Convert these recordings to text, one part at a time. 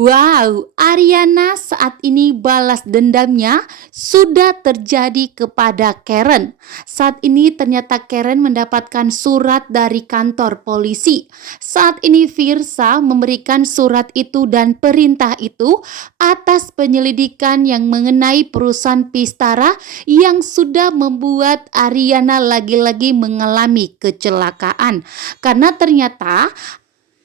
Wow, Ariana saat ini balas dendamnya sudah terjadi kepada Karen. Saat ini ternyata Karen mendapatkan surat dari kantor polisi. Saat ini Virsa memberikan surat itu dan perintah itu atas penyelidikan yang mengenai perusahaan Pistara yang sudah membuat Ariana lagi-lagi mengalami kecelakaan. Karena ternyata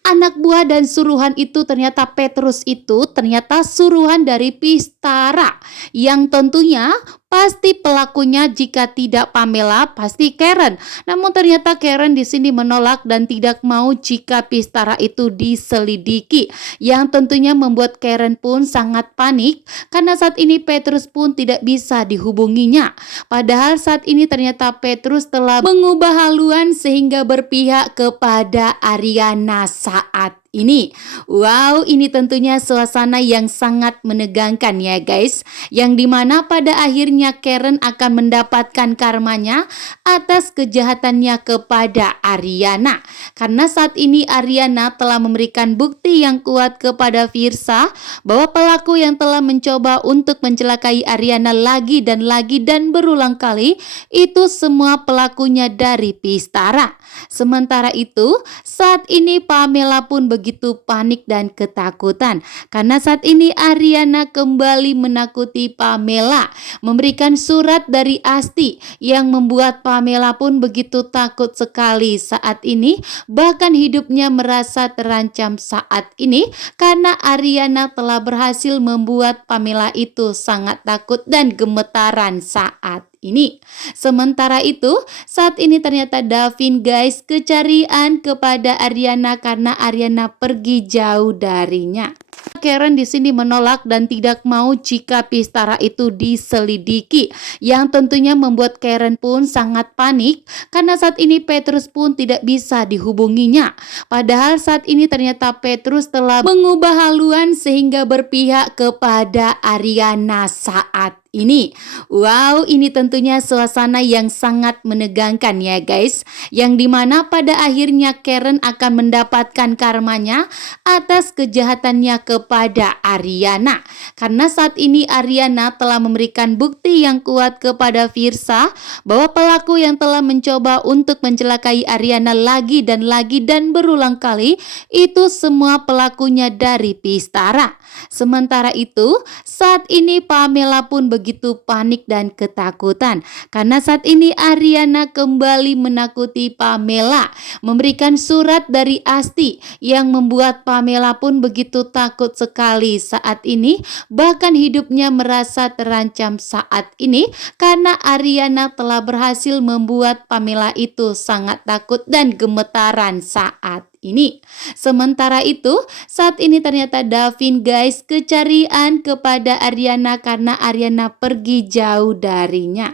anak buah dan suruhan itu ternyata Petrus itu ternyata suruhan dari Pistara yang tentunya pasti pelakunya jika tidak Pamela pasti Karen. Namun ternyata Karen di sini menolak dan tidak mau jika Pistara itu diselidiki. Yang tentunya membuat Karen pun sangat panik karena saat ini Petrus pun tidak bisa dihubunginya. Padahal saat ini ternyata Petrus telah mengubah haluan sehingga berpihak kepada Ariana saat ini. Wow, ini tentunya suasana yang sangat menegangkan ya guys. Yang dimana pada akhirnya Karen akan mendapatkan karmanya atas kejahatannya kepada Ariana. Karena saat ini Ariana telah memberikan bukti yang kuat kepada Virsa bahwa pelaku yang telah mencoba untuk mencelakai Ariana lagi dan berulang kali itu semua pelakunya dari Pistara. Sementara itu, saat ini Pamela pun begitu panik dan ketakutan karena saat ini Ariana kembali menakuti Pamela, memberikan surat dari Asti yang membuat Pamela pun begitu takut sekali saat ini, bahkan hidupnya merasa terancam saat ini karena Ariana telah berhasil membuat Pamela itu sangat takut dan gemetaran saat ini. Sementara itu, saat ini ternyata Davin guys kecarian kepada Ariana karena Ariana pergi jauh darinya. Karen di sini menolak dan tidak mau jika Pistara itu diselidiki. Yang tentunya membuat Karen pun sangat panik karena saat ini Petrus pun tidak bisa dihubunginya. Padahal saat ini ternyata Petrus telah mengubah haluan sehingga berpihak kepada Ariana saat ini. Wow, ini tentunya suasana yang sangat menegangkan ya guys. Yang dimana pada akhirnya Karen akan mendapatkan karmanya atas kejahatannya kepada Ariana. Karena saat ini Ariana telah memberikan bukti yang kuat kepada Virsa bahwa pelaku yang telah mencoba untuk mencelakai Ariana lagi dan berulang kali itu semua pelakunya dari Pistara. Sementara itu, saat ini Pamela pun begitu panik dan ketakutan karena saat ini Ariana kembali menakuti Pamela, memberikan surat dari Asti yang membuat Pamela pun begitu takut sekali saat ini, bahkan hidupnya merasa terancam saat ini karena Ariana telah berhasil membuat Pamela itu sangat takut dan gemetaran saat ini. Sementara itu, saat ini ternyata Davin guys kecarian kepada Ariana karena Ariana pergi jauh darinya.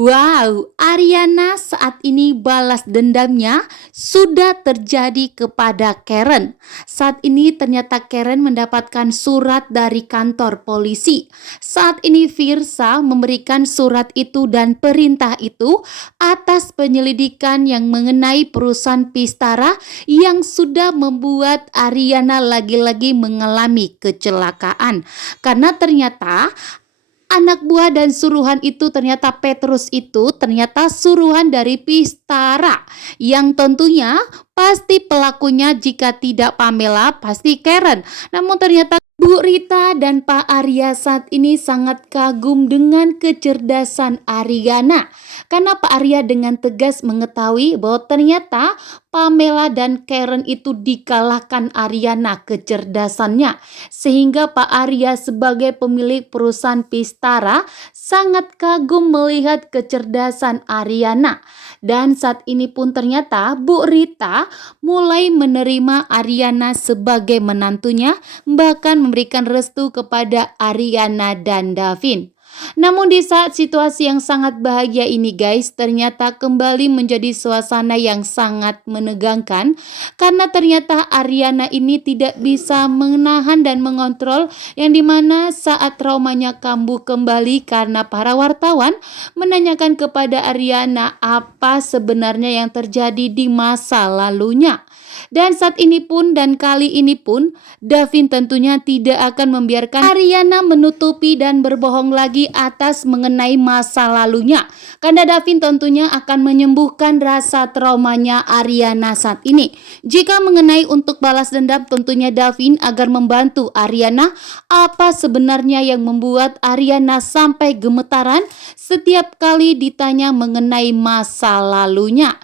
Wow, Ariana saat ini balas dendamnya sudah terjadi kepada Karen. Saat ini ternyata Karen mendapatkan surat dari kantor polisi. Saat ini Virsa memberikan surat itu dan perintah itu atas penyelidikan yang mengenai perusahaan Pistara yang sudah membuat Ariana lagi-lagi mengalami kecelakaan. Karena ternyata anak buah dan suruhan itu ternyata Petrus itu ternyata suruhan dari Pistara yang tentunya pasti pelakunya jika tidak Pamela pasti Karen. Namun ternyata Bu Rita dan Pak Arya saat ini sangat kagum dengan kecerdasan Ariana. Karena Pak Arya dengan tegas mengetahui bahwa ternyata Pamela dan Karen itu dikalahkan Ariana kecerdasannya. Sehingga Pak Arya sebagai pemilik perusahaan Pistara sangat kagum melihat kecerdasan Ariana. Dan saat ini pun ternyata Bu Rita mulai menerima Ariana sebagai menantunya, bahkan memberikan restu kepada Ariana dan Davin. Namun di saat situasi yang sangat bahagia ini guys, ternyata kembali menjadi suasana yang sangat menegangkan karena ternyata Ariana ini tidak bisa menahan dan mengontrol, yang dimana saat traumanya kambuh kembali karena para wartawan menanyakan kepada Ariana apa sebenarnya yang terjadi di masa lalunya. Dan saat ini pun dan kali ini pun Davin tentunya tidak akan membiarkan Ariana menutupi dan berbohong lagi atas mengenai masa lalunya. Karena Davin tentunya akan menyembuhkan rasa traumanya Ariana saat ini. Jika mengenai untuk balas dendam, tentunya Davin agar membantu Ariana. Apa sebenarnya yang membuat Ariana sampai gemetaran setiap kali ditanya mengenai masa lalunya?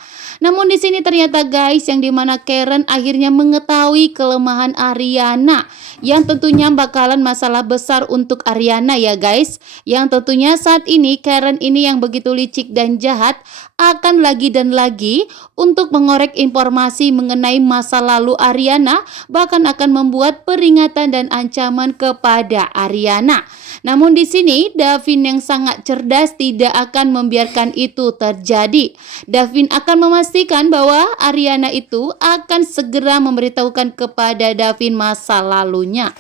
Namun di sini ternyata guys, yang dimana Karen akhirnya mengetahui kelemahan Ariana, yang tentunya bakalan masalah besar untuk Ariana ya guys. Yang tentunya saat ini Karen ini yang begitu licik dan jahat akan lagi dan lagi untuk mengorek informasi mengenai masa lalu Ariana, bahkan akan membuat peringatan dan ancaman kepada Ariana. Namun di sini Davin yang sangat cerdas tidak akan membiarkan itu terjadi. Davin akan memastikan bahwa Ariana itu akan segera memberitahukan kepada Davin masa lalunya.